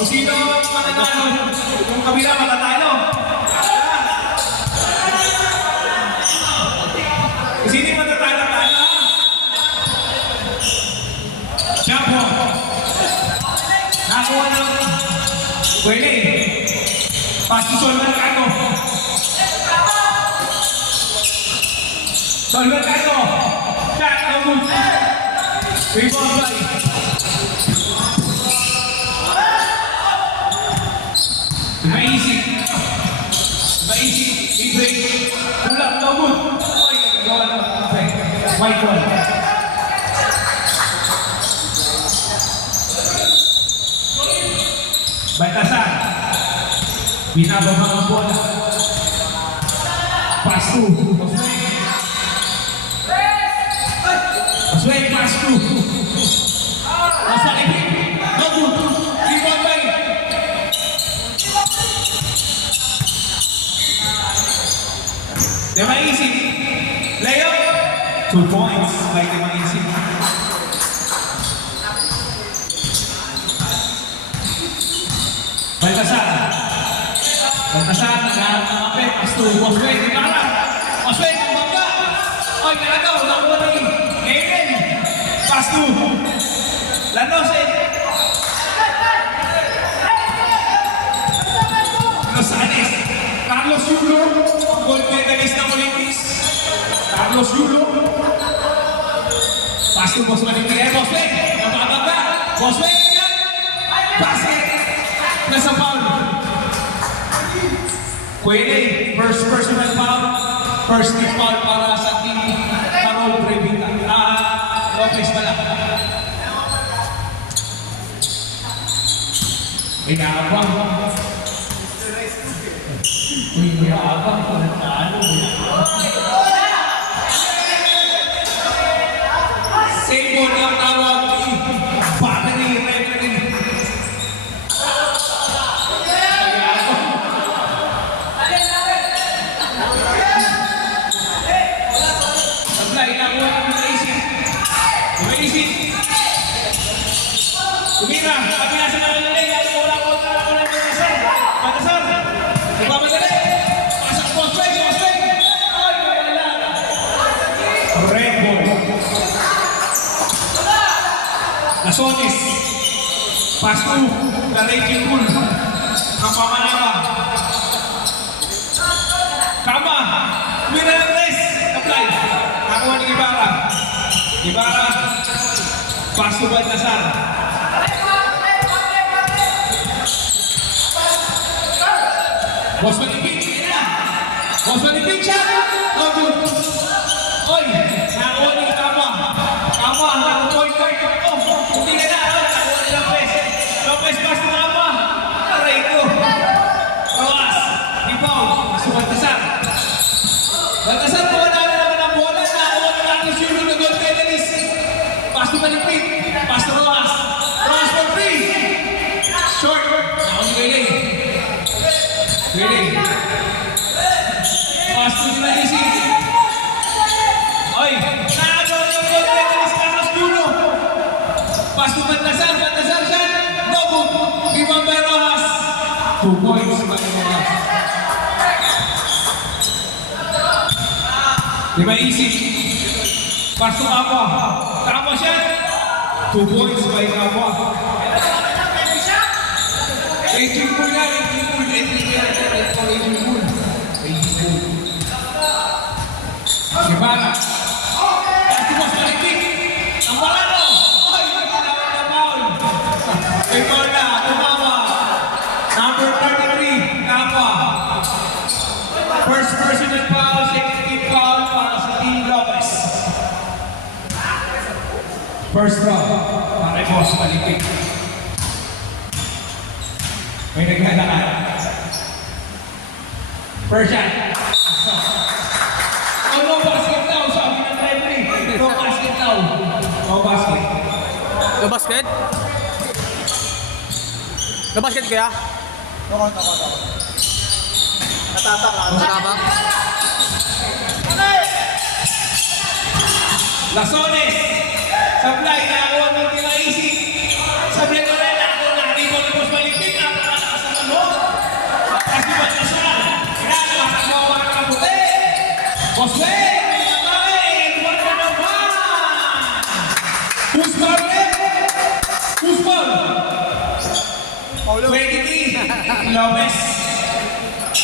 Kung sino matatalo, yung kabila matatalo. Kung sino matatalo, talo. Chapo. Nakuha ng Pwede. Pass to Solver Cano. Solver Cano. Shot, no good. Rebound by. Maisip. I-break. Pull up, no good. White ball. Batasan. Binababa ang bola. Pass to. Swing, pass to. Nasa libig. No good. Rebound by. Di maisip. Layup. 2 points by Di maisip. Baltasar, naghaharap ng kape, pasto, Osweg, Ibarra, Osweg, ang bangga, oy, nalagaw, nakuha rin, Amen, pasto, Lanose, Rosales, Carlos Yulo, gold medalist ng Olympics, Carlos Yulo, pasto, Osweg, Osweg, nababangga, Osweg, basket, nasa foul. Pwede, first personal foul, first team foul para sa team Carol Brevita. Lopez pala. Inaabang. Inaabang kung nagtaano. Same mo na ang tawag. Battery, referee. Tumira, kami nasa nalalagay, wala ko na Baltasar. Baltasar, nagmamadali. Pasok po, Osweg. Ay, wala. Red ball. Lasones. Pass to the Raging Bull. Ang pamanaba. Kama. Tumira ng tres. Apply. Nakuha ni Ibarra. Ibarra. Pass to Baltasar. Bos Malipig, Bos Malipig siya! No good! Oy! Nakuha ni Kama! Kama! Point! Oh! Hindi ka na! Nakuha ni Lopez! Lopez pass to Kama! Aray ko! Roas! Rebound! Paso Baltasar! Baltasar po na naman ang bola! Nakuha ni Carlos Yulo na gold medalist! Pass to Malipig! Pass to Roas! Roas for free! Short! Nakuha ni Wele! Ready? Pass to the medicine. Oy! Nakagawa ng gold medalist Carlos Yulo. Pass to Baltasar siya. No good. Rebound by Rojas. 2 points by Rojas. Di ba isip? Pass to Kapwa. Kapwa siya. 2 points by Kapwa. Raging Bull na, Raging Bull. Ibarra. Pasti Bos Malipig. Ang balano. Ay, nagkakaroon na foul. May foul na, tumawa. Number 33, Kapa. First personal foul, second team foul para sa Team Lopez. First round, para Bos Malipig. May naghalaan. First shot. Oh, no basket now. Sabi ng referee. No basket now. No basket. No basket? No basket kaya? Natatak ka. Mataba? Lasones. Sablay. Nakakuha ng tinaisip. Sablay ko rin. Nakakuha ng rebound ng Bos Malipig. Jose! What ka naman? Who's Marlon? Who's Marlon? 23, Lopez.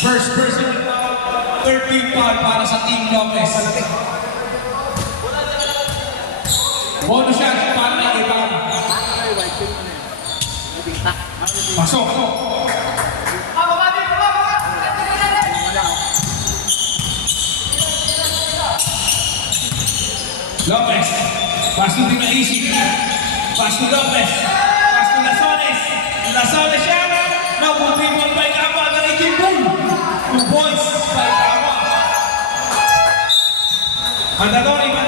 First person, third team foul para sa Team Lopez. Bonus shot para kay Ibarra. Pasok. Lopez. Pass to Tingalishi. Pass to Lopez. Pass to Lasones. Lasones siya. Now, 3 points by Kama. Nalaging boom. 2 points by Kama. Mandatory, 300.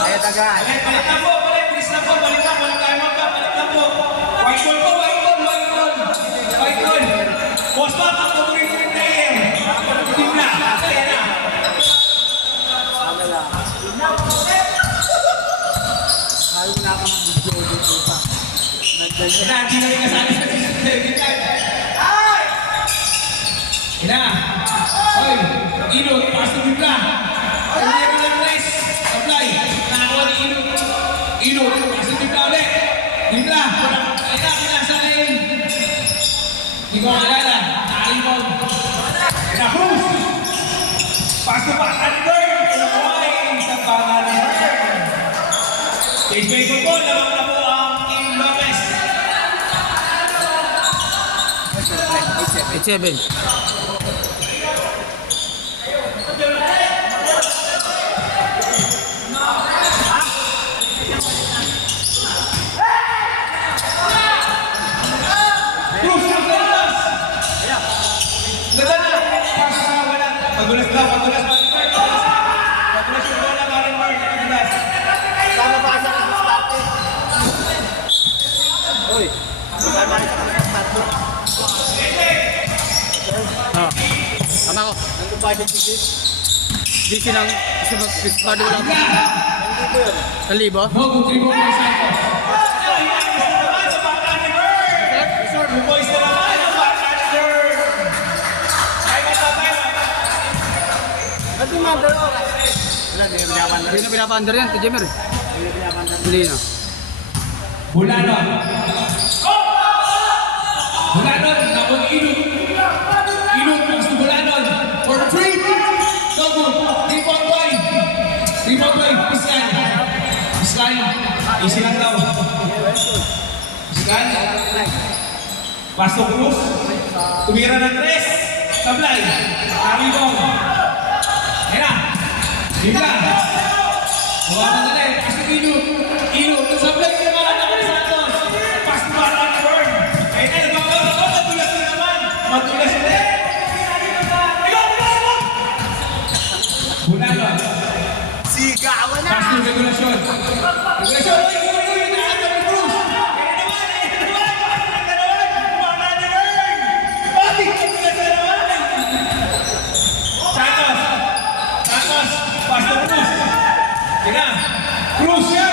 Kaya taga. Balik na po, balik. Please na po, balik na. Balik tayo mga balik na po. White ball po, white ball, white ball. White ball. Boss pa, ako mo rin yung player. Team na. Kaya na. Ayaw na ako mag-video dito pa. Hindi na rin kasali sa second time. Ay! Ina! Oy! Ilot! Pass to Bibla! Hindi mo lang press! Apply! Nakakuha ni Ilot! Ilot! Pass to Bibla ulit! Bibla! Ina! Pinasa na yun! Hindi ko makilala! Nakalimog! Ina! Cruz! Pass to Pangaliburn! Ay! Sa Pangaliburn! Case paper po! Lamang na po ang Team Lopez! 8-7. Cruz! Madulas! Ganda na! Pass sa wala! Madulas daw! Madulas! Madulas yung bola! Marimar! Madulas! Sana ba sa start Uy! Sana ba sa start Ah. Tama ko. Nandun ba siya ticket? DC lang. Gusto mo lang. Hindi ko yun. 1,000? No, kung 3 po sa Santos. Yung boys na naman! Yung Pangaliburn! Ay, matatay! Ba't yung mother ko? Wala, hindi na pinapan Hindi na pinapa-under yan, Jemer. Hindi na pinapan Hindi na. Bulanon! Bulanon! Nakon Ilot! Ilot comes to Bulanon! For 3! So good! 3.5! 3.5! Piskan! Piskan! Easy lang daw. Piskan! Pasok Cruz! Tumira ng 3! Sablay! Aribong! Ayan na! Bigla! Huwag na rin! Pasok Ilot! Ilot! Sablay! Naman ako ni Santos! Pasok ba ang burn! Ayan na! Nagbabaw ako! Matulas na naman! Matulas ulit! Bulanon! Sigawan na! Pasok regulasyon! Regulasyon! Uy! Uy! Uy! Nakakata ni Cruz! Ayan naman! Ayan naman! Ayan naman! Ay! Matulas na naman! Santos! Santos! Pasok Cruz! Ayan na! Cruz siya!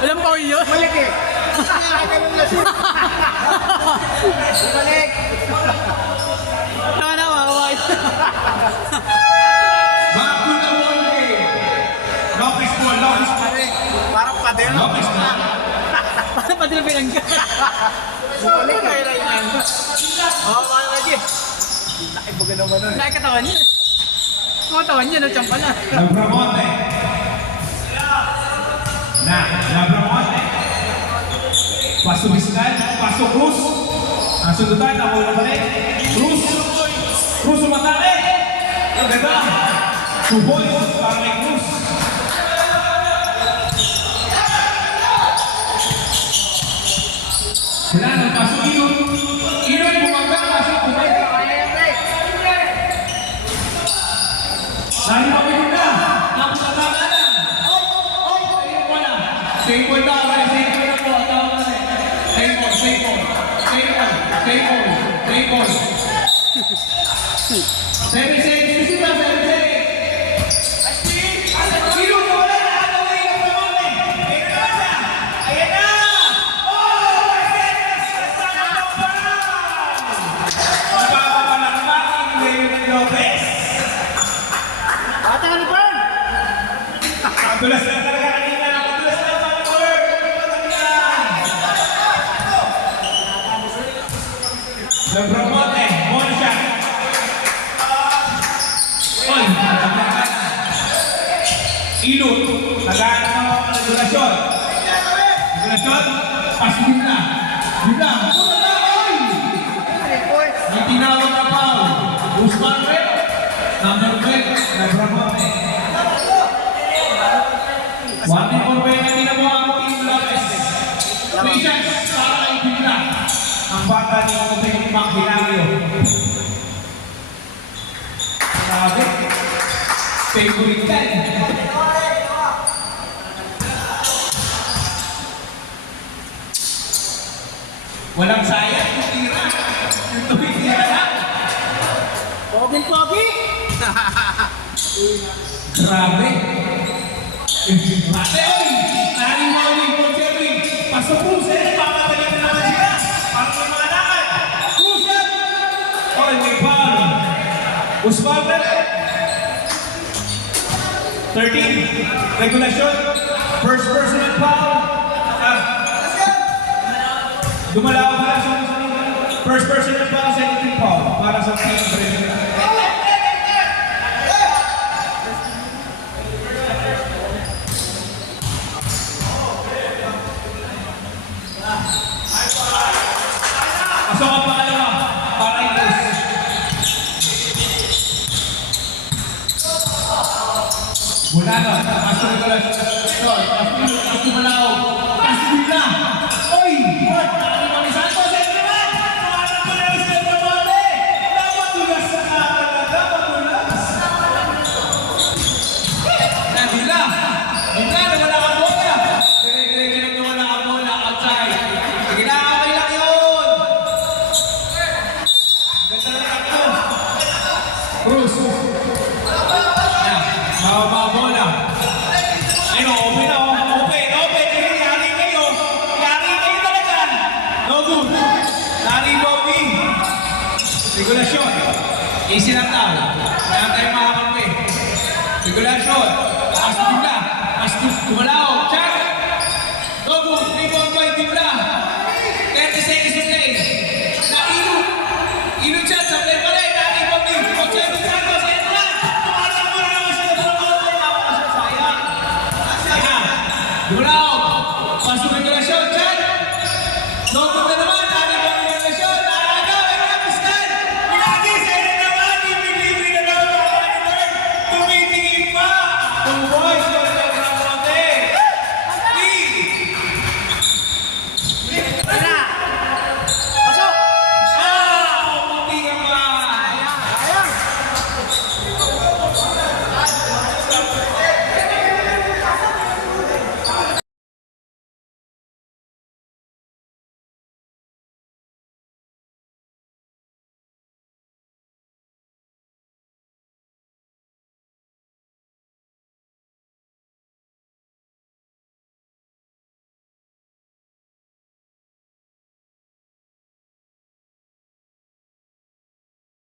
Alam pa ko yun? Balik eh! Ganun na siya! Balik! Tama na, makakaway. Lopez po, Lopez po. Parang padel. Lopez po. Paano pa din pinangga? Balik eh! Oo, mga kaji! Laki baga naman nun eh. Laki katawan niya. Katawan niya, no-champa na. Labramonte. Labramonte. Paso Biscal, paso Cruz. Ang sundutan, ako na balik. Cruz. Cruz umatake. Ang ganda. 2 points para kay Cruz. Wala nang paso same ball. Same ball. Same ball. Same ball. 7 seconds. Isi pa, 7 seconds. Sino mo wala na? Ano na yung promote eh? Ayan na siya. Ayan na. Oh, 5 seconds. Kasama mo pa. Napapapalakpak ni Leonel Lopez. Bata ka ni Bern! Madulas lang talaga kanina. Madulas lang sa court. Nag-promote eh. Muna siya. Oy, naglakan. Ilot. Tagaan ang mga regulasyon. Regulasyon. Pass Bibla. Bibla. Puta na, oy! 3 points. May tinawag na foul. Usman Red. Number 12. Nag-promote eh. 1-4 penalty na po ang Team Lopez. Patience para kay Bibla. Ang bata ni Obeng Maghilario. Grabe. Favorite yan. Walang sayang yung tira. Yung tumitira lang. Pogi! Grabe. Ate, oy! Naring mo ulit po, Jerry. Pasok po, sir. Papatayin na naman sila. Para may mga lakad. Crucial! Oy, may foul. Usman Red. 13. Regulasyon. First personal foul. Dumalaw para sa first personal foul, second team foul. Para sa team president. Pasok ang pangalawa para Ingles. Mula na, pasok ang regulasyon. Pasok Malaw. Pasok Bibla. Oy! Ano ni Santos? Ito naman! Tumarang ko na yung step na bote! Napatulas na ka talaga! Napatulas! Bibla! Bibla! Nawala ka bola! Dire-dire nawala ka bola outside. Sige na, okay lang yun! Ganda na lang yun! Cruz! Mababa bola! Ayun, open na, open! Yari kayo talaga! No good! Nari Bobby! Regulasyon! Easy lang daw. Kaya tayo makakampi. Regulasyon! Pasok Bibla! Pasok Tumalaw! Check! No good! 3 point Bibla! 30 seconds to play! Ilo siya sa play pa rin! Nari Bobby! Pag-check ni Santos! Entran! Tumarang mo na naman sila sa mga sayang! Sayang! Tumalaw! Pasok regulasyon! Check! No good na naman! Nari Bobby regulasyon! Naraga! Piskan! Pinagi! Sa'yo naman! Libre na naman! Tumitingin pa! Tumboy! Sa'yo na naman! Pasok! Munti ka pa!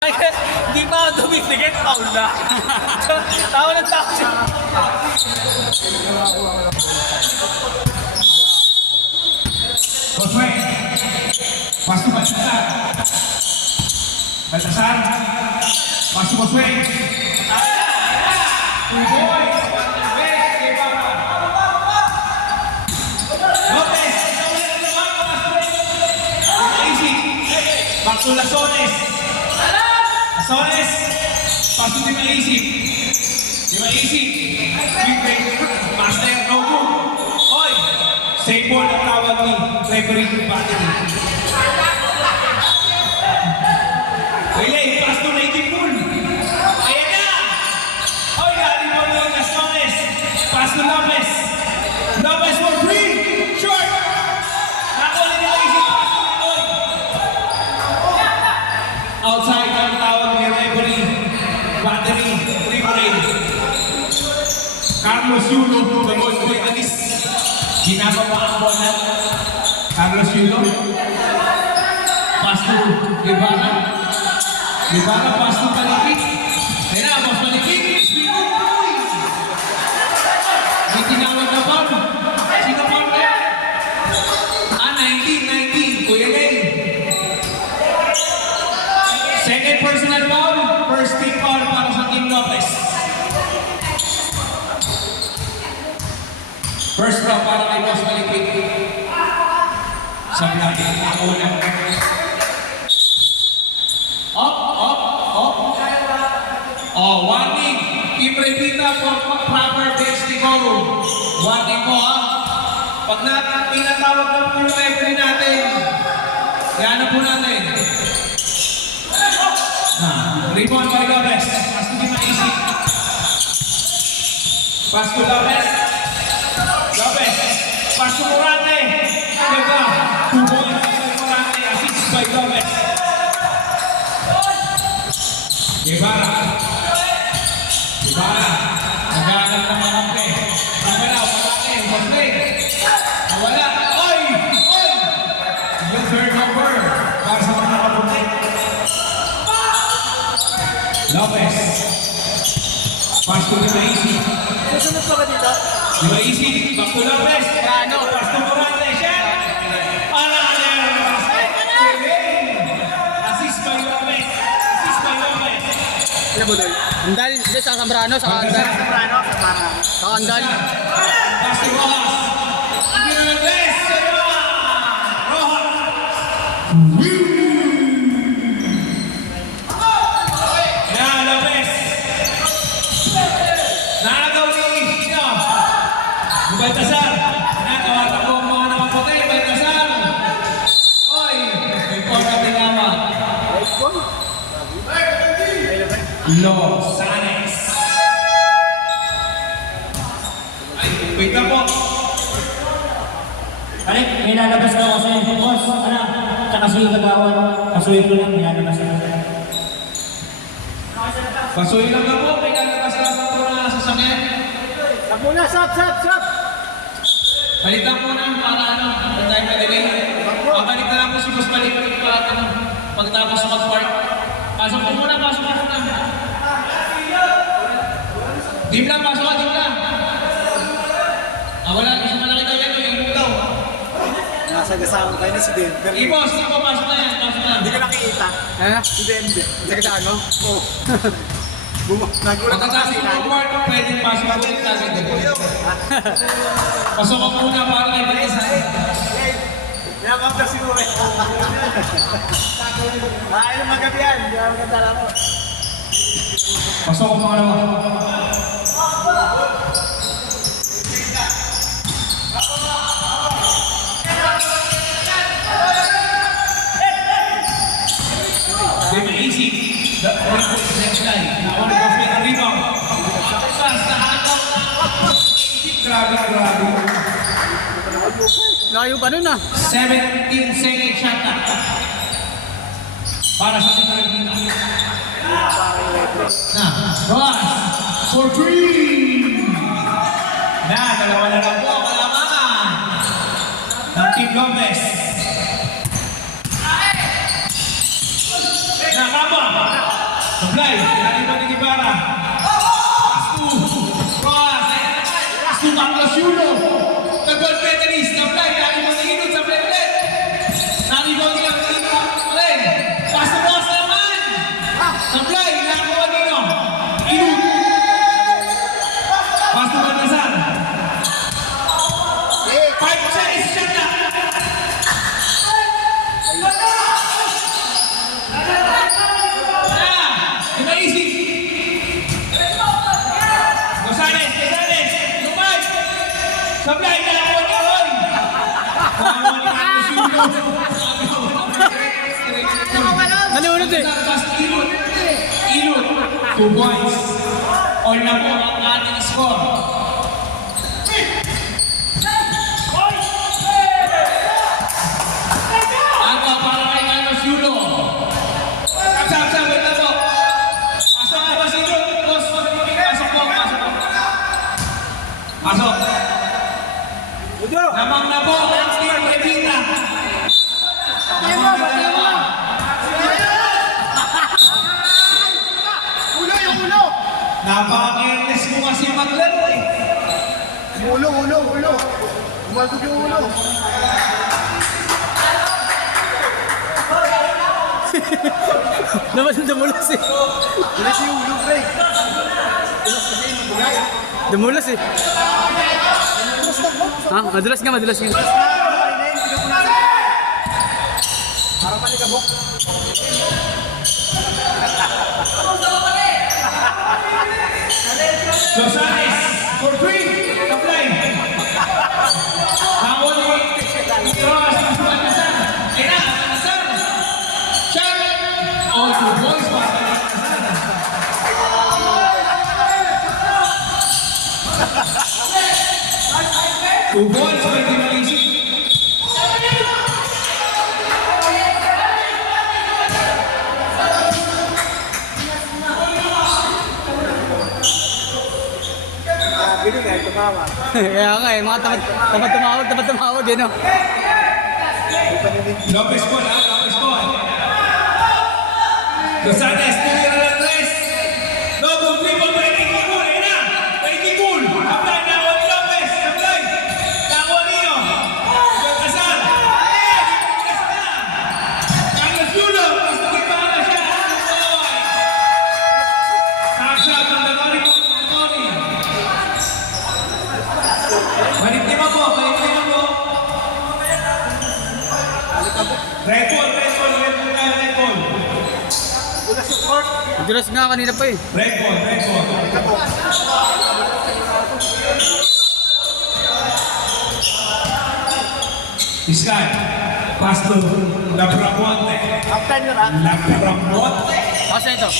Ayan! Hindi pa ako tumitigil, foul na. Tawa ng tao siya. Boswe! Pasok Baltasar! Baltasar! Pasok Boswe! Tumboy! Lopez! Easy! Back to Lasones! Lasones! Pasok di Maisip! Di Maisip! Big break! Master, no good! Oy! Same ball ang tawag ni referee battery. Relay, pass to Native Pool. Ayan na! Oy, galing mo ng Lasones. Pass to Lopez. Lopez for free. Short. Nakuha ni Maisip. Pass to Carlos Yulo, the gold medalist. Ginagawa ang bola. Carlos Yulo. Pass to Guevara. Guevara, pass to Palipik. Ayun na, boss Palipik. Speed up, boys. May tinawag na foul. Sino foul na yan? 19. Kuya Ney. Second personal foul. First team foul para sa Team Lopez. First round para kay Boss Malipik. Sa vlog. Ako na. Up. Oh, warning. Team Revita for proper bench decorum. Warning po ha. Pag pinatawag na po yung referee natin, yan na po natin. Rebound by Lopez. Pass to Di Maisig. Pass to Lopez. Pass to Morante. Diba? 2 points by Morante. Assist by Lopez. Guevara. Naghahanap ng mga kampe. Wala. Oy! Yung turnover. Para sa mga nakapunti. Lopez. Pass to Di Maisig. Susunod pa ba dito? Di Maisig. Back to Lopez. Pass to Morante. Siya. Assist by Lopez. Ano ba doon? Andal, hindi sa Zambrano, sa Andal. Sa Andal. Pass to Rojas. Rojas. Yan, Lopez. Nakagaw ni Baltasar. Nakawatan ko ang mga nakaputi. Baltasar. Oy, may porta tinama. Losanes. Ay, wait lang po. Balik, may lalabas ka kasi, boss, ano, tsaka suyo kagawan, kasuyo ko lang, may lalabas ka. Pasuyin lang na po, may lalabas lang po na sasakyan. Sap muna, sap! Balitan po na para ano, hindi tayo madelay. Pabalik na lang po si Boss Balik pagtapos sa mag-park. Pasok po muna. Team lang, pasok ka, team lang. Wala, gusto malaki daw yan, yung daw. Nasa kasama tayo na si Denver. Ipos, pasok na yan, pasok na. Hindi ka nakikita. Si Denver. Sa kasama? Oo. Nagulat ako Pagkatapos kasi ng mag-park, pwede pasok po yung kasi. Pasok ka muna para kay Baltasar. Yan ang siguro. Yung magabi yan. Yan ang maganda lang mo. Pasok ko pangalawa. Very easy. The next line. Nakuha ko sa mga rebound. Pass na hataw na. Grabe. Layo pa nun 17 second shot na. Para sa Revita. Ross for three. Dalawa na lang po. Kalamangan ng Team Lopez. Kama. Supply. Lali pa ni Guevara. Pass to Ross. Pass to Carlos Yulo. The gold medalist. Supply. Lali pa ni Inut sa play. Naribaw nila ang Inut. Pass to Ross naman. Supply. Nakakuha nino. Inut. Pass to Baltasar. 5 seconds shot na. Amazing! Rosales! Lumay! Sablay na ako na ron! Nalunod Ilot! 2 points. All na po ang ating score. Ako para kay Carlos Yulo. Sab, wait na po. Pasok ka ba si Ilot? Pasok po. Tumaltog yung ulo. Naman dumulas eh. Bilis yung ulo, pre. Dumulas eh. Ha? Madulas nga, madulas nga. Parang panikabok. Rosales, for three, apply. Hawon ni Rojas, Alcazar. Kaya, Alcazar. Shot. Oh, two points pa. Two points by Timalisi. Bili nga, tumawa. Kaya nga eh, mga tamad tumawag eh no. Lopez Paul, ah, Lopez Paul. Rosales, tira na lang tres. No, good triple by Ricky Bull. Ayun na, Ricky Bull. Apply na ako ni Lopez. Apply. Nakuha niyo. Alcazar. Ayan, ipugas na. Carlos Yulo. Mas nakibahan na siya. Sasha, Tandadori po. Tandadori. Balik-lima po, balik-lima po. Red ball, red ball, red ball tayo, red ball. Madulas nga kanina pa eh. Red ball, red ball. Iskay, pass to Labramonte. Halftime yun, ha? Labramonte. Pasa ito.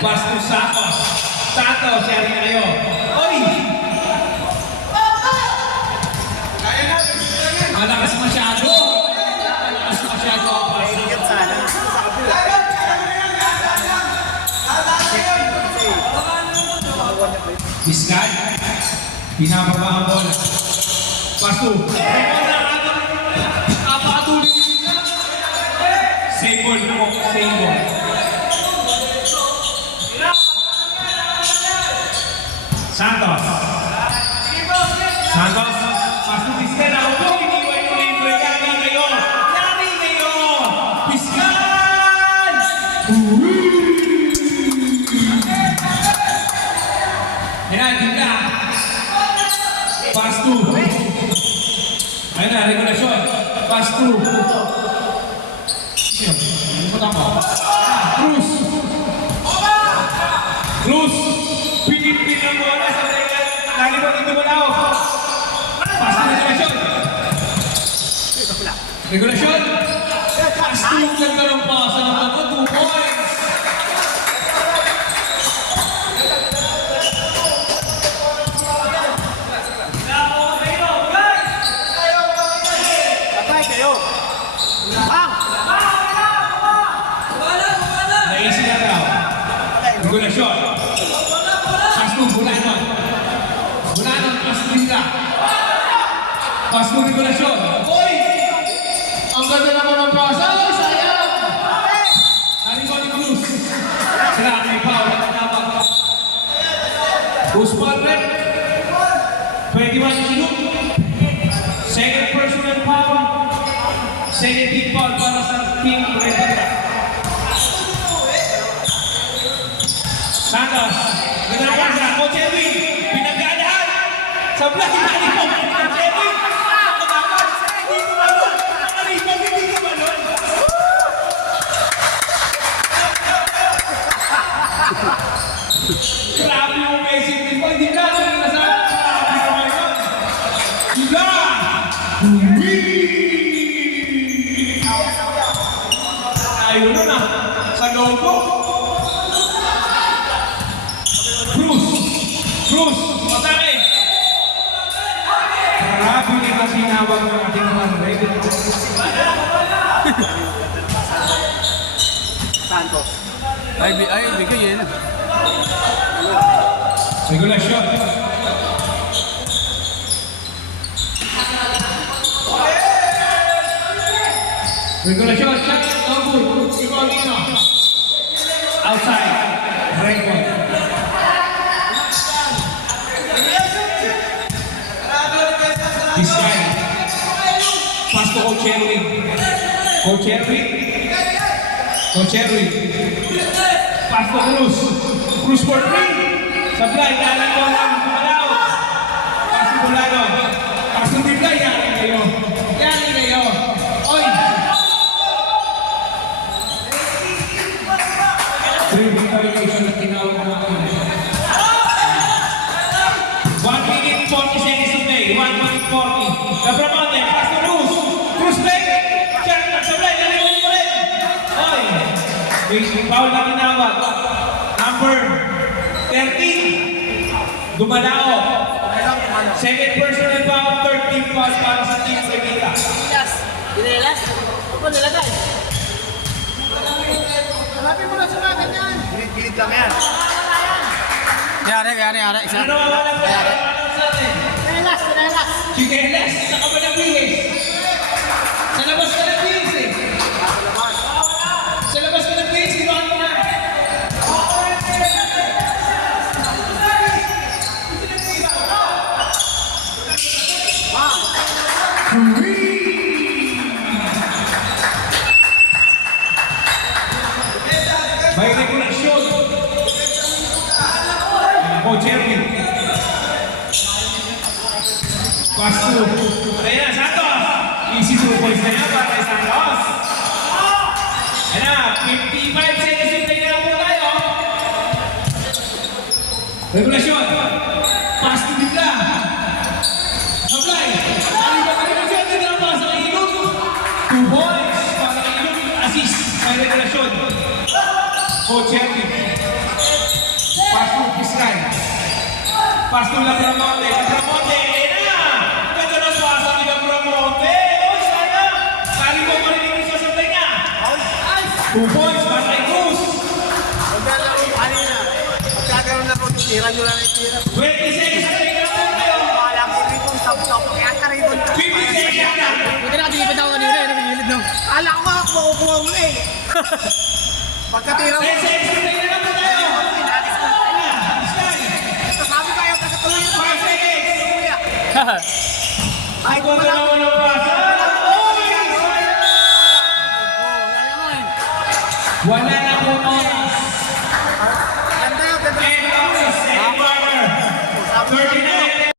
Pass to Santos. Santos, yari na kayo. Oy! Malakas masyado. Malakas masyado ang pass. Ingat sana. Sa kabila. Iskay, pinapaba ang bola. Pass to. Apatuloy. Save ball po, save ball. Santos. Santos. Pass to Iskay. Ako po, iniwan ko libre. Yari kayo. Yari kayo. Iskay! Ayan, tingnan. Pass to. Ayan na, regulasyon. Pass to. Ano mo tama? Cruz. Cruz. Pinipin ang bola sa teka. Nalibang ito mo na ako. Pass to regulasyon. Regulasyon. Pass to. Ganda ng pasa naman ko. 2 points. Patay kayo. Naisi na daw. Regulasyon. Pass to Bulanon. Bulanon, pass to Linda. Pass to regulasyon. Oy! Ang ganda naman ng pasa. Ay, sayang! Aling ko ni Cruz. Sila, may foul. Nakatapag. Cruz Barret. 21 minute. Second personal foul. Second team foul para sa team Red Bull. Santos, ganda na pasa, Coach Edwin, pinagdadahan sa black hinali po, Coach Edwin, nakatakas, hindi kumalon, nakaribag, hindi kumalon. Grabe yung basic din po, hindi na, hindi na sa grabe naman yun. Sila, ayaw na na, sa logo. Cruz, matake! Grabe nito sinawag ng ating mga regular. Santos. Ay, bigay yan. Regulasyon. Regulasyon, shot, no good. Ikaw dito. Outside. Record. This guy. Coach Erwin. Coach Erwin. Coach Erwin. Pass to Cruz. Cruz for three. Sablay, dalan ko ng Malao. Pass to Bulano. Pass to Diblay. Yari kayo. Yari kayo. Oy! Three retaliation na tinawag na ako. 1 minute 40 seconds to play. 1 minute 40. Gabramonte, pass to Cruz. Cruz back. Check. Sablay, dalan mo rin. Oy! Foul na tinawag. Number 13. Dumalao. Second personal foul, third team foul para sa Team Revita. Dinelas. Dinelas? Ano nilagay? Hanapin mo na sa natin yan. Pilit lang yan. Yari. Isa. Ano ang walang sa atin? Dinelas. Chinelas, sa kabilang bihis. Sa labas ka ng bihis eh. Sa labas ka ng bihis, di ba ano na? May regulasyon. Coach Erwin. Pass to. Ayan na, Santos. Easy 2 points na yan para kay Santos. Ayan na, 55 seconds yung play na po tayo. Regulasyon. Pass to Bigla. Supply. Ano ba regulasyon? Ito na pass sa Ilog. 2 points para kay Ilog. Assist. May regulasyon. Coach Erwin. Pass to Piscan. Pass to Labramonte. Labramonte. Ayan na. Ganda ng pass ni Labramonte. O, sana. Kali mo pa rin yung sasablay niya. 2 points para kay Cruz. Maglalaro mo kanina. Pagkakaroon na po, tira nyo lang itira. 20 seconds na play na po tayo. Wala ko ribon, top. Kaya ka ribon. 50 seconds na. Buti na katilipid ako kanina, nabigilid no. Ala ko nga, makukuha mo eh. Pagkatira mo. 10 seconds na play na po tayo. Sabi kayo, kakatuloy ito. 5 seconds. Ay, kung wala. Wala ng pass. Wala na po oras. Ganda yun, ganda. 10 hours. Second quarter. 39.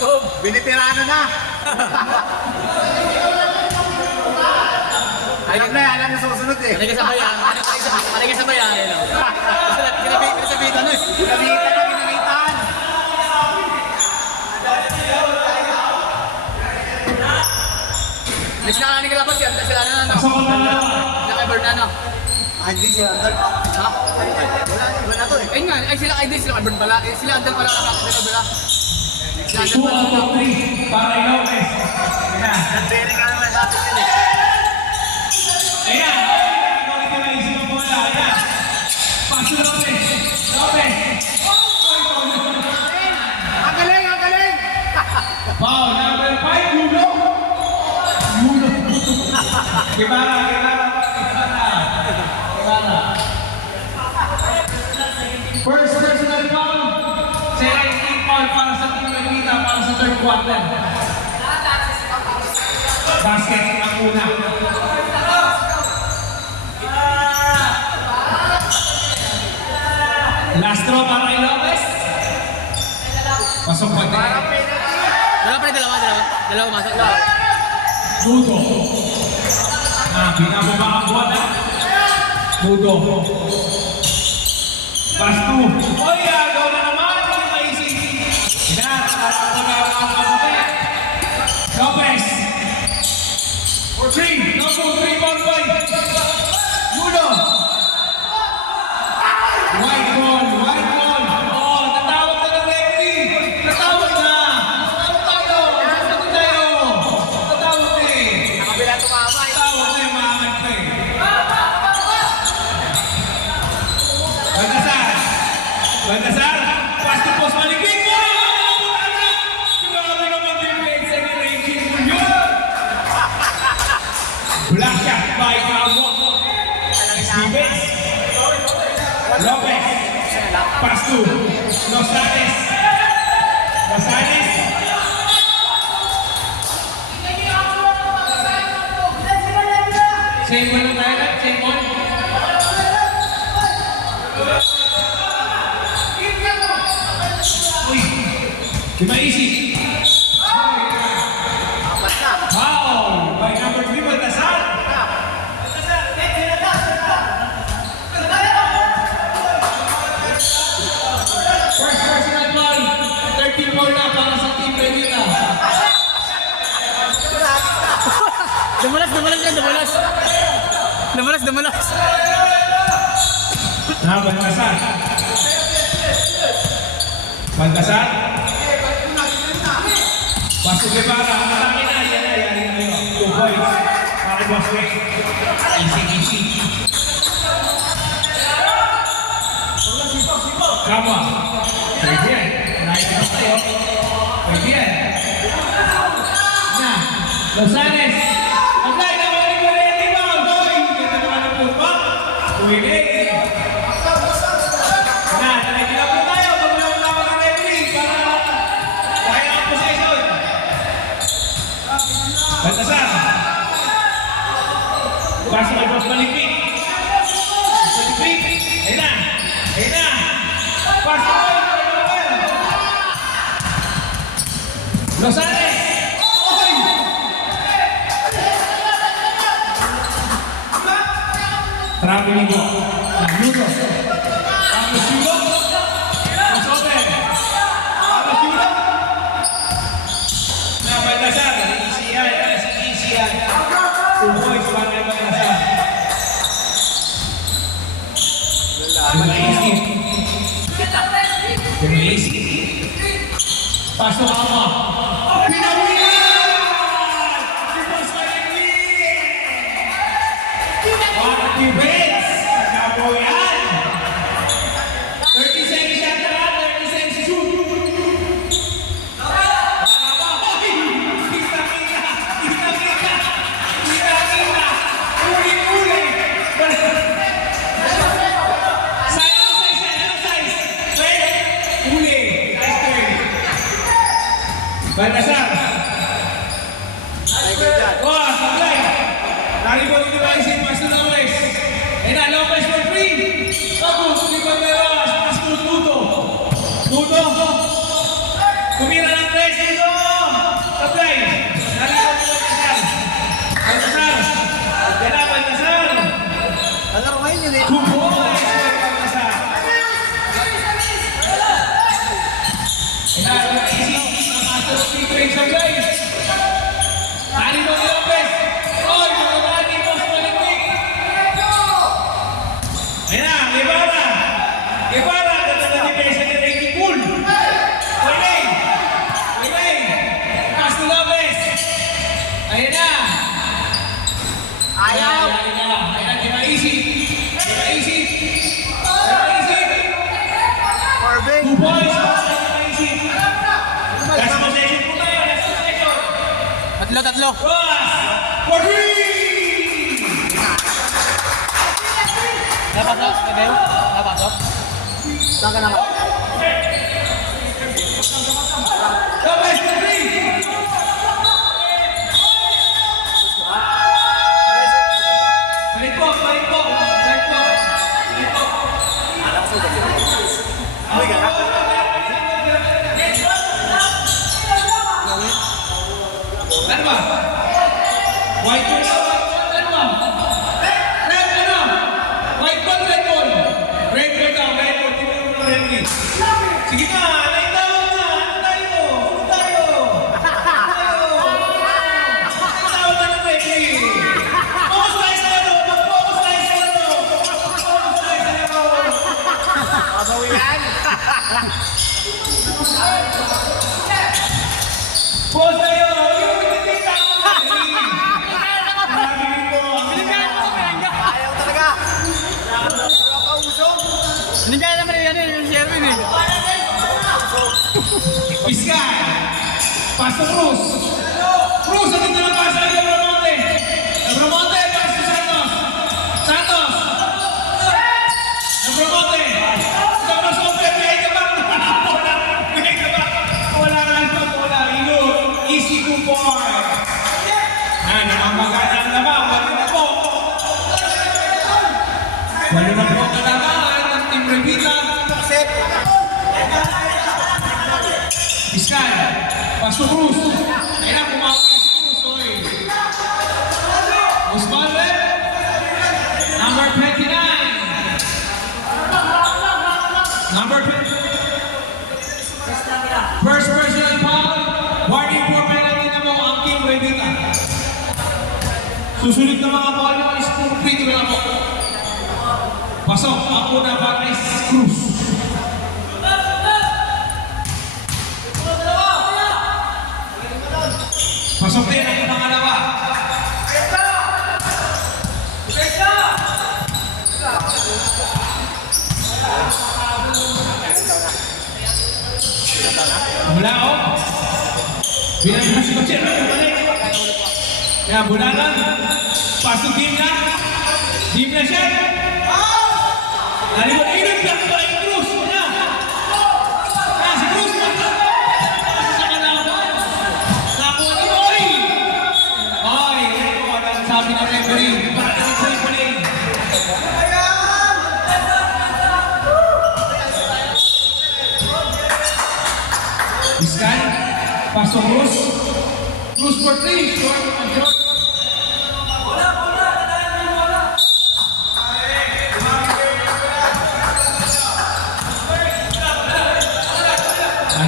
move. Binitirano na. Alam na susunod eh. Ano ka sa bayan? Ano ka sa bayan? Kinabitan eh. Kinamitan. Miss na kami kalabas yan. Sila na ano. Pasok na lang. Sila kay Bernano. Hindi siya. Ha? Wala na to eh. Ayun nga. Ay sila kay Dave. Sila kay Bern pala. Sila Andal pala nakakasila pala. Sila Andal 2 pala. out of 3 para Lopez. Ayan. Nag-bearing ka naman sa atin yun eh. Ayan. Bakit ka naisip ang bola? Ayan. Paso Lopez. Lopez. Ang galing, ang galing! Foul number 5. Yulo. Yulo. Gimana? First personal foul. Second team foul para sa team Manila para sa third quarter. Basket ang una. Last throw para kay Lopez. Pasok pa din. Dalawa pa rin, dalawa. Dalawa masok. Dudo. Binababa ang buwan na. Dudo. Pass to. Oy, agaw na naman. Hindi maisip. Lopez. For 3. No go. 3 ball point. Dudo. White ball. Oh, natawag na ng referee. Natawag na. Natawag eh. Nakabila tumamay. Tawag na yung mga anak ko eh. Baltasar, pass to post, maligid mo! Grabe naman din yung legs and ranking mo yun! Black shot by Cabo. Stevens. Lopez. Pass to Rosales. Same one tayo, same one. Uy, Kimaisi. Foul by number 3, Baltasar. First personal foul, 13 foul na para sa team Manila. Dumulas. Baltasar. Pasok Guevara, marami na. Yan. 2 points. Para Boss Ray. Easy. Kama. Pwede yan. Naikot tayo. Pwede yan. Na. Rosales. Agay na mga nagwala yung foul. Hoy! Ganda naman ang pupa. Pwede. Na, nagkila po tayo. Pag-tawag ng referee para kaya ang possession. Baltasar. Paso kay Boss Malipit. Ayun na. Paso kay Rosales. Oy! Traveling mo. Nagluto. Tapos yun. Masote. Tapos yun. Na Baltasar. Easy yan. 2 points para kay Baltasar. Kumaisi. Pasok ako. Pinawilan! Si Boss Malipit! Para defense! Nagabo yan! 30 seconds shot na lang, 30 seconds shoot! Kita! Uli! Baltasar. Wah, sablay. Naribot ito ay si Pastor Lopez. And na, Lopez for free. Tapos, si Banderas, Pastor Tudo. Tumira ng 3, Tudo. yun eh. 2 points. Welcome na sa. Ayan, easy. Master of P3 sa guys. Ani mo ni Lopez. Oy, mga boss Maligwig. Ayan na, Ibarra. Ibarra, ganda na depensa ni Ricky Pool. Wait. Pass to Lopez. Ayan na. Ayaw. Ayan, di ba easy? Corbin. 2 points. Easy. Last possession po tayo. Last possession. Tatlo. Cross. For 3. Napasok, Ebel? Napasok? Saan ka naman? Lopez for 3. Balik po. Uy, ka. Ano ba? White ball na, ano ba? Red, ano? White ball, red ball. Red ball daw, red ball. Tingnan mo ng referee. Sige na, naitawag na. Ano tayo? Naitawag na ng referee. Focus tayo sa laro. Mag-focus tayo sa laro. Pabawian. Pause tayo. Yung tinitingnan mo ng referee. Narinig ko. Ayaw talaga. Wala ka usok. Hindi kaya naman yung Sherwin eh. Vizcay. Pass to Cruz. Cruz, ang ganda ng pass kay Abramonte. Abramonte, pass to Santos. Abramonte. Tapos open, may ka ba? Wala lang pa, wala. Ilo, easy 2 points. Namamagana naman. Walo na po ang kalaban ng Team Revita. Set. Vizcay, pass to Cruz. Ayan na, kumawin si Cruz. Oy. Osvaldo, number 29. Number 20. First personal foul. Warning for penalty na mo ang Team Revita. Susunod na mga foul mo is kung free to lang po. Pasok, ang una para is Cruz. Pasok din ang pangalawa. Mula o. Bilang mo si Coach. Kaya bulanan. Pasok team na. Team na siya. Nalibot init lang para yung Cruz. Si Cruz. Sa kalaban. Nakuha ni Oy. Oy. Walang sabi ng referee. Para sa referee. Vizcay. Pasok Cruz. Cruz for 3. Short.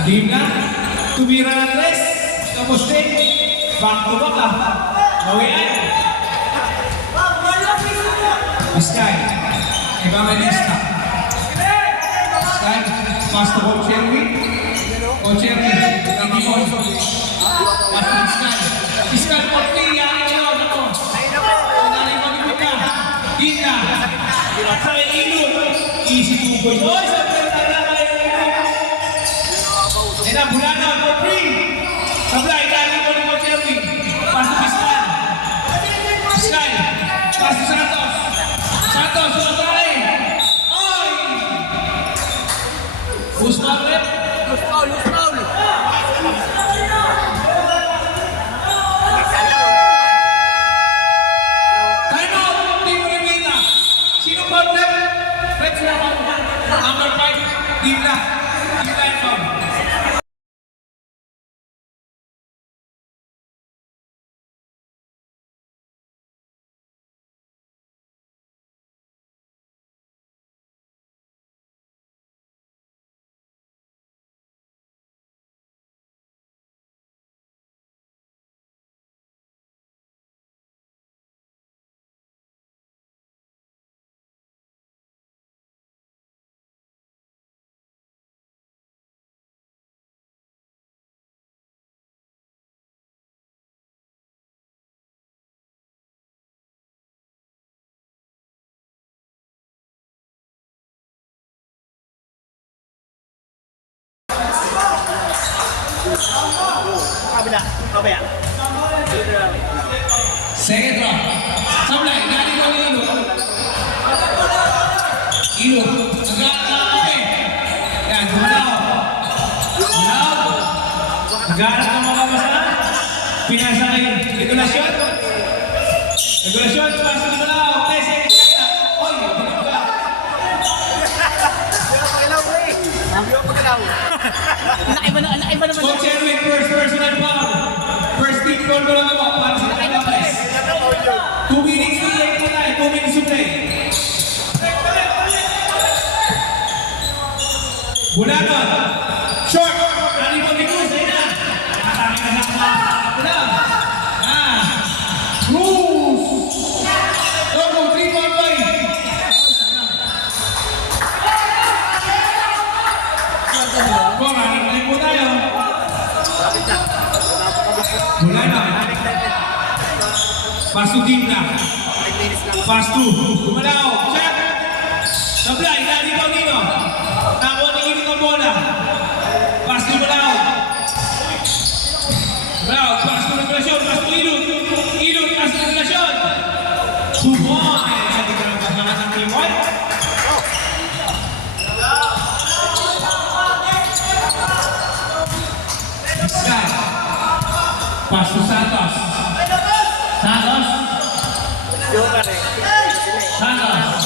Team na, tumira ng tres, tapos din, back to back bawian. Vizcay, Evangelista. Vizcay, pass to Cocherwi. Cocherwi, hindi mo. Pass to Vizcay. Vizcay po, tiyakin nyo, ano? Sanaling mag-ibig ka. Gina. Sa Ililo. Easy 2 points. Oy, sa Ena Bulana for 3. Sablay, galing mo ni Cocherwi. Pass to Vizcay. Vizcay. Pass to Santos. Santos, Sulotay. Oy! Guzman, Loose foul. time out, Team Revita. Sino ba ulit? Let's go. Number 5, Team na. Team na ito. Kabila. Kabila. Second round. Sablay, dali ko ni Ilo. Ilo, agad na kape. Yan, gumalaw. Gumalaw. Agad na mamabasa. Pinasa kay regulasyon. Regulasyon, pasok na lang. Okay, second round. Oy, binagka. Naiba naman. Coach Erwin, first personal foul. First team goal ko lang ako para sa Calabares. 2 minutes to play po tayo. 2 minutes to play. Bunanon. Short. Rally po ni Cruz. Ayun na. Nakatake na sa Bunanon. Cruz. Logo, 3-point play. Kung nakakalik po tayo. Bunanon. Pass to team na. Pass to. Gumalaw. Check. Sablay. Dali daw nino. Nakuha ni Ino ng bola. Pass to Gumalaw. Gumalaw. Pass to regulasyon. Pass to Ino. Ino. Pass to regulasyon. 2 points. Hindi ka lang pasangan ng team white. Sky. Pass to Santos. Santos. Santos.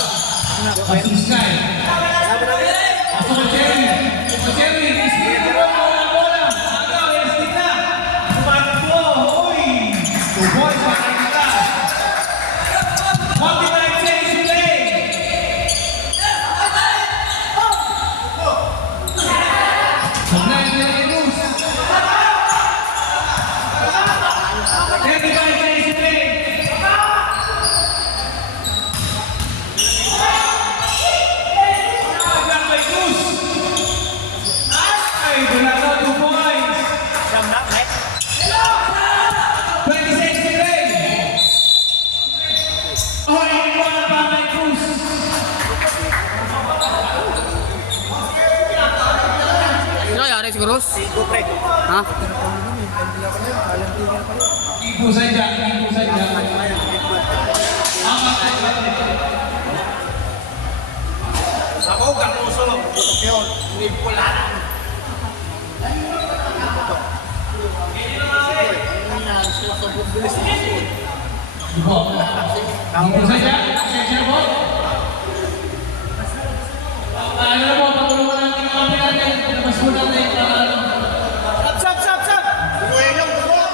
Pass to Sky. Pass to Jerry. Jerry. Isipin mo ang bola. Agaw, estik na. Tumakbo. Uy. 2 points para kita. 49 seconds to play. Sablay, Jerry Cruz. 35 seconds to play. Block by Cruz. Ay, Bunanon, 2 points. 20 seconds to play. Oh, iniwan na pa kay Cruz. Ano nangyari siguro? Ha? Ipusay dyan, ipusay dyan. Amat ay balik. Ako, Carloso. Yun. Hindi pula. Ipo. Ipusay dyan, section po. Ano na po, patulungan natin ang kapit natin. Mas muna tayo. Sap! Buwelong, buwo.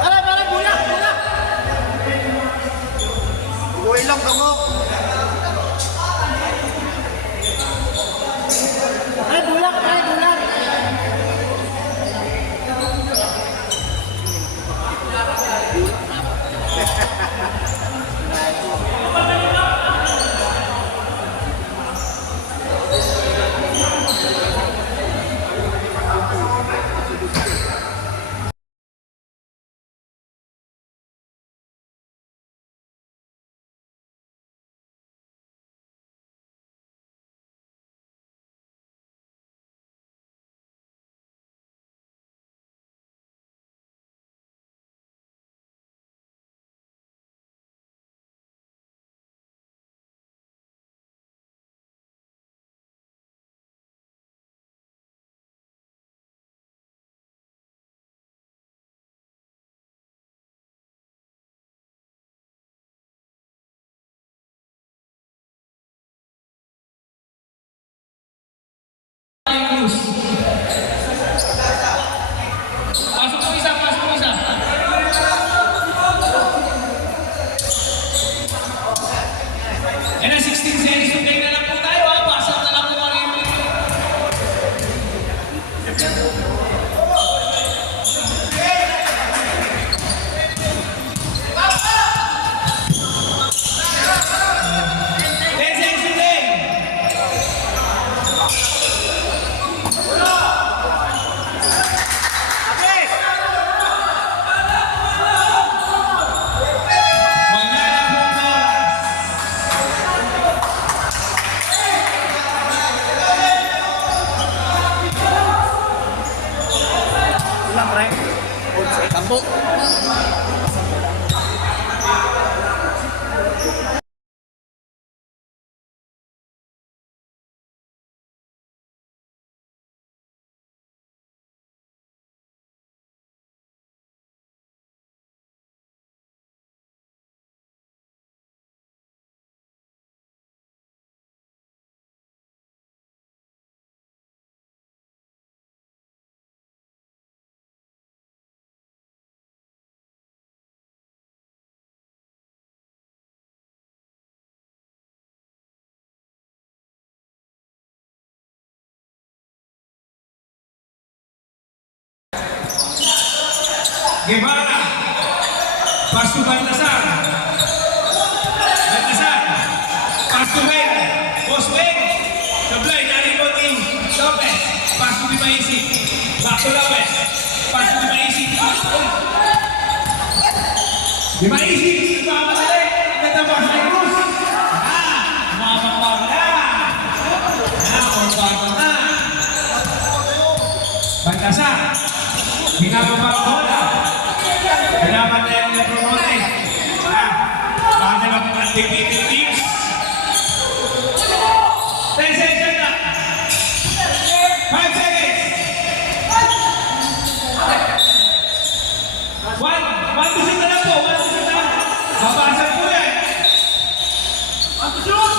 Para, bulak. Buwelong, buwo. Guevara. Pass to Baltasar. Baltasar. Pass to Ben. Boss Ben. Sablay, narito ni Lopez. Pass to Di Maisip. Back to Lopez. Pass to Di Maisip. Di Maisip. Nagmamadali. Nagtabas na yung Cruz. Mapapag na. Mapapag na. Baltasar. Binababa ang bola. Kailangan na yung promote. Bakit na po ang teams? 10 seconds na. 5 seconds. 1 to shoot na lang po. 1 to shoot na lang. Babasag po yan. 1 to shoot.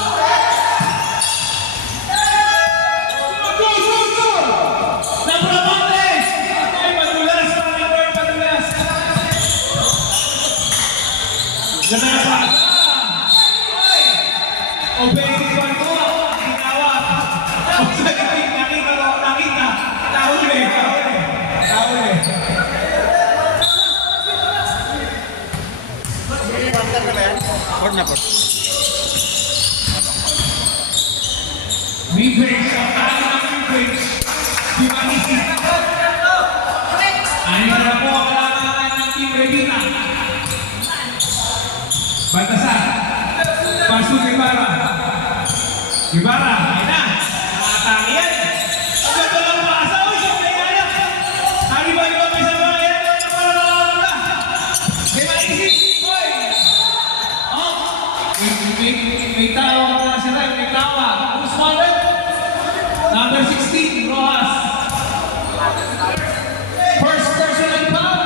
Ganapa! Obeying pa mo! Tinawag! Sa gawin, nakita! Tahuli! Court na court. Mid-range! Mid-range! Di ba isi? Ano na po ang kailangan ng Team Revita? Baltasar. Pasu Guevara. Guevara. Ayan na. Nakatali yan. Ang ganda lang paasa. Uy, siyempre kaya. Hari ba yung may sama? Ayan na. Para nakakala. May maisip. Uy. Oh. May tawag na sila. May tawag. Who's wanted? Number 16. Rojas. First personal foul.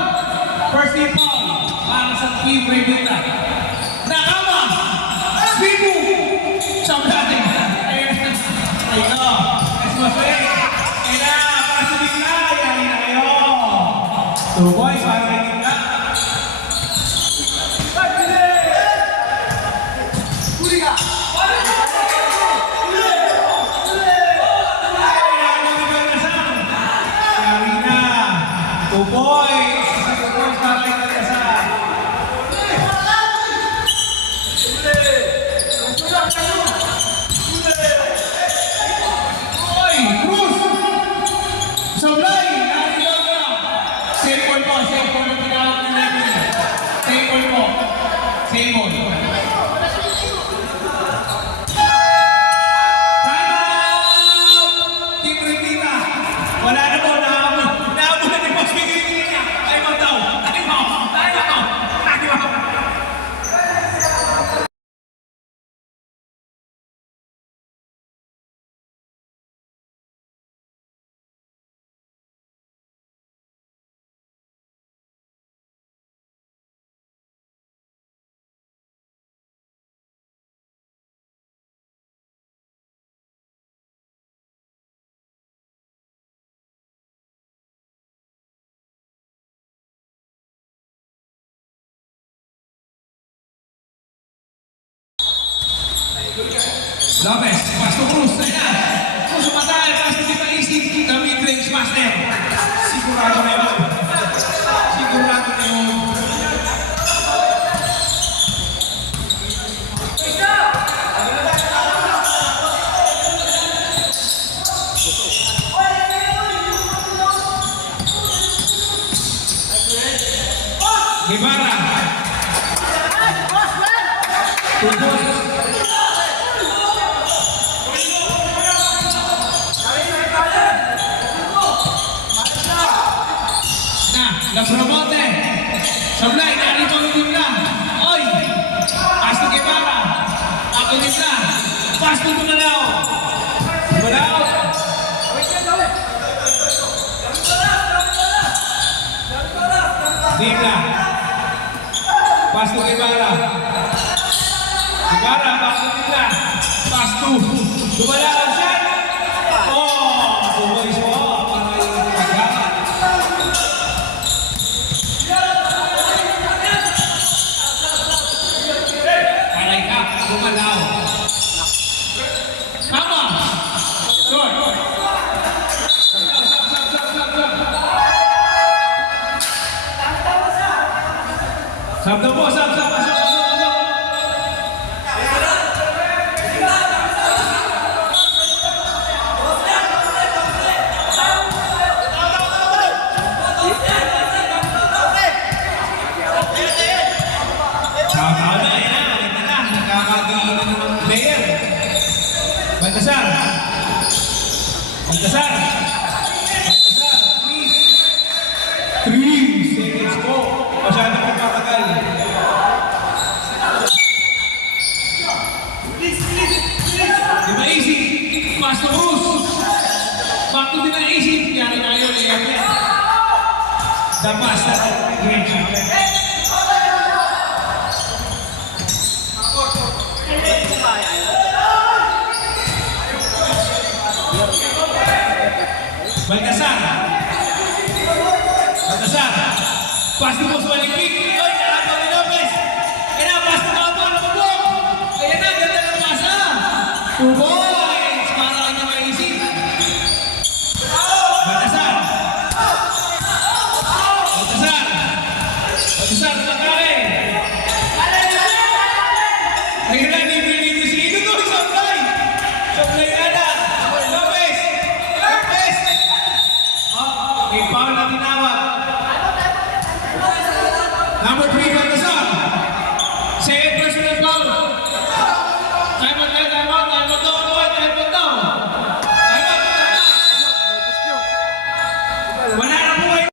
First team foul. Para sa Team Revita. Nakama! Bibu! Siyang dating! Ayun! Mas masway! Ayun na! Para sa bigla! Ayun na kayo! 2 boys para sa bigla! Huli ka! Ayun na! 2 boys! 2 boys para sa bigla! Oy, Cruz! Sablay! Narito na! Save ball po, save ball na tinawag na natin. Save ball po. Save ball. Time out! Team Revita. Wala na po, naabot na ni Boss Miguel niya. Time out daw. Time out. Time out. Time out. Lopez, pass to Cruz, ayun na. Cruz umatay, pass to Di Maisip, the mid-range master. Sigurado na yun. Sigurado na yun. Guevara. 2 points. Napromote. Sablay, narito ang timla. Oy! Pass to Guevara. Ako timla. Pass to Tumalao. Tumalao. Timla. Pass to Guevara. Guevara, pass to timla. Pass to Tumalao. Shot! Oh! Tumoy siya. Para yung pagkakas. Gumalaw. Tama! Short! Stop! Sab daw po, sab. Tama na, yan na. Nakakagano na ng player. Baltasar. Baltasar. Baltasar, please. 3 seconds po. Masyadong magpapatagal. Di ba easy? Pass to Bruce. Back to the easy. Yari na yun. The pass na. Great job. Baltasar. Baltasar. Pass to Boss Malipit. Oy, nakataw ni Lopez. Kaya na, pass to Kapo. Nakabok. Kaya na, ganda ng pasa. 2 points. Para kanya maisip. Baltasar. Baltasar. Baltasar, nakakain. Kaya na, libre dito si Ino to. Sablay. Sablay na na. Lopez. Lopez. May foul na tinawag. Number 3, Baltasar. Second personal foul. Time out. Wala na po kayo.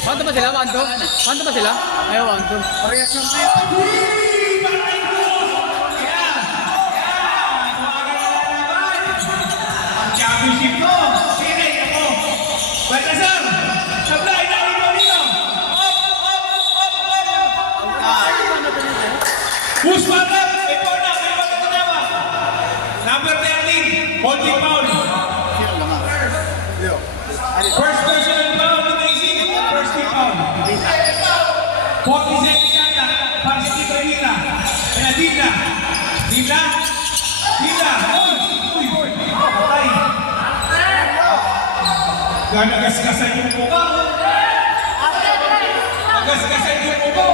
Wanto ba sila? Wanto? Wanto ba sila? Ayaw, wanto. Parehas lang kayo. Ang championship ko. Sige, ako. Baltasar. Sablay na rin dito. Push back up. May corner. May corner tinawag. Number 13. Holding foul. First personal foul ni Macy. First team foul. 40 seconds yata. Para si Tito Dita. Kaya Dita. Dita. Dita. Uy. Patay. Ganagasgasan yung mukha. Nagasgasan yung mukha.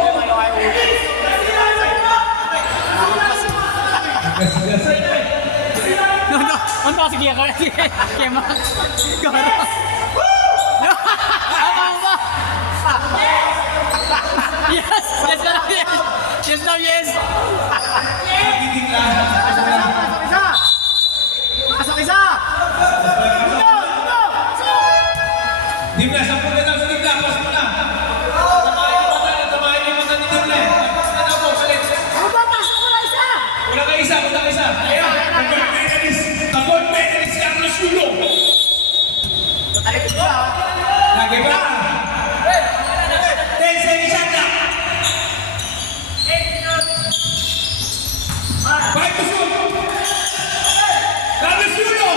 Nagasgasan. No. Wanto kasi kaya ka. Kaya ma. Garo. Apa? Yes. Nagiging lang. Pasok isa! Dimla, 10 na lang sa Dimla. Pasok mo na. Tamahin yung mata ni Dimla. Pasok na lang po. Salit. Wala ka isa. Ayun. The gold medalist Carlos Yulo. Lagi ba? 10 seconds yata. 5 to shoot. Carlos Yulo.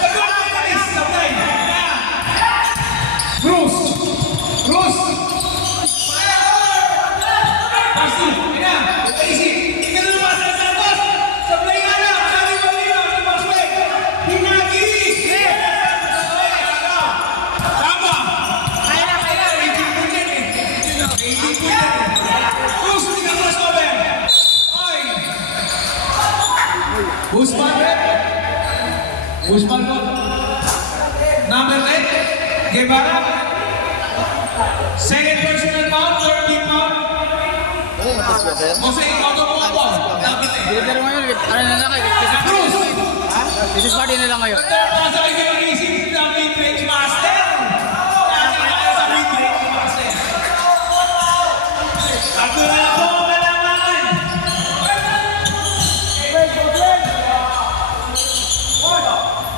The gold medalist. Sabay. Bruce. Pasti. Ina. Easy. Ikaw na lumasan sa Santos. Sablay nga na. Malino. Pasway. Hinagi. Tama. Kaya. 18 po dyan eh. 18 po dyan eh. Bruce, hindi ka crossover. Oy. Busman po. Number 8. Guevara. Second personal foul. Third team foul. Jose, ikaw na po ako. Dapat eh. Deliver mo yun. Ano na lang kayo? Bruce. This is party na lang ngayon. Nasa kayo mag-isip ng mid-range master. Nasa kayo sa mid-range master. Ako na po malaman.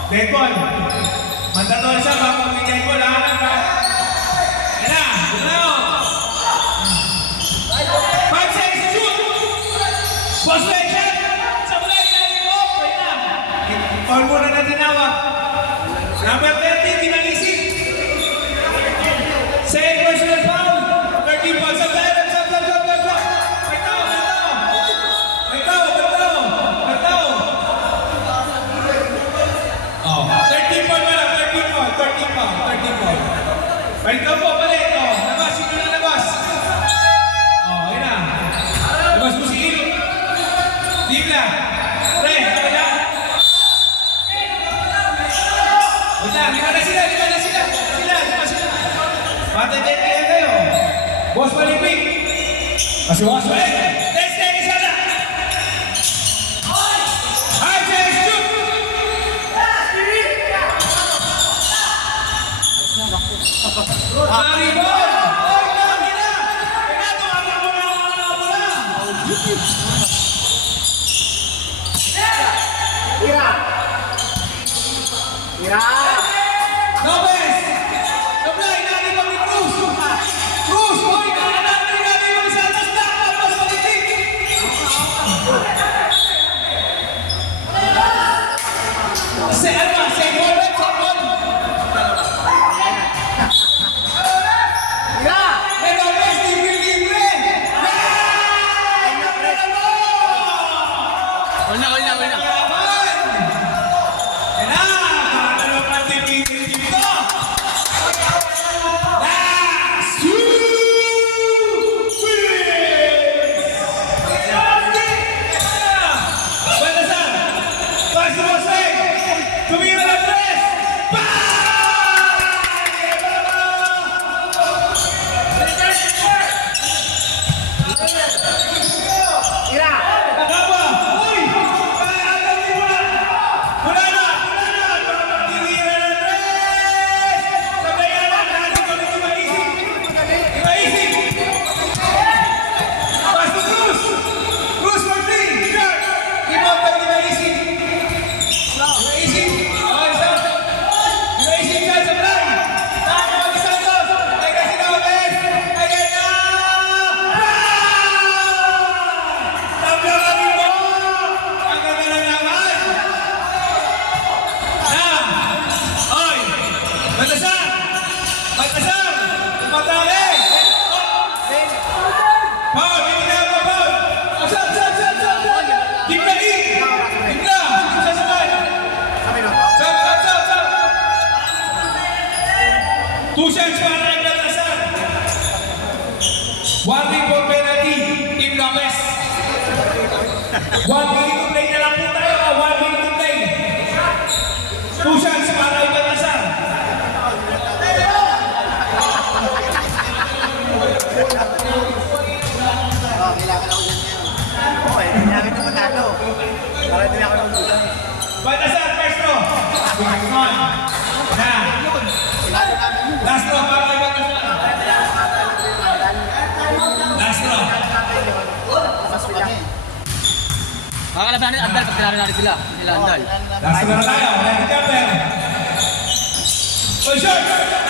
Dead ball. Mandatory siya, magbibigay ko lahat ng yan na, bumalaw. 5 seconds, shoot! Boss Legend! Sablay na rin mo! Kaya na! Foul muna na tinawag. Number 30, tinangisip. Second personal foul. 13 balls of time. Stop. Bitaw. Oh, 13 ball pala. 13 ball. Balik ka po, balik. Oh, labas. Sino na labas? Oh, ayun na. Labas mo si Ilo. Deep lang. Pre, okay lang. Lima na sila. Matagay kayo. Boss Malipig. Kasi boss, Let's take isa na. High chase, shoot. Lari ball. Lari na. Kaya tumakbo na. Lopez! Sablay, natin mo ni Cruz! Cruz! Hoy! Natin mo ni Santos! Tapos Malipig! Say ball! Hey, Lopez! Libre! Wala na. Two shots para kay Baltasar. 1 minute for penalty, Team Lopez. 1 minute to play na lang po tayo. 1 minute to play. Two shots para kay Baltasar. Baltasar, first throw. On. Na. Last throw para kay Baltasar. Last throw. Makakalaban natin Andal pag tinalo natin sila. Nila Andal. Last throw na tayo. Left jumper. Position.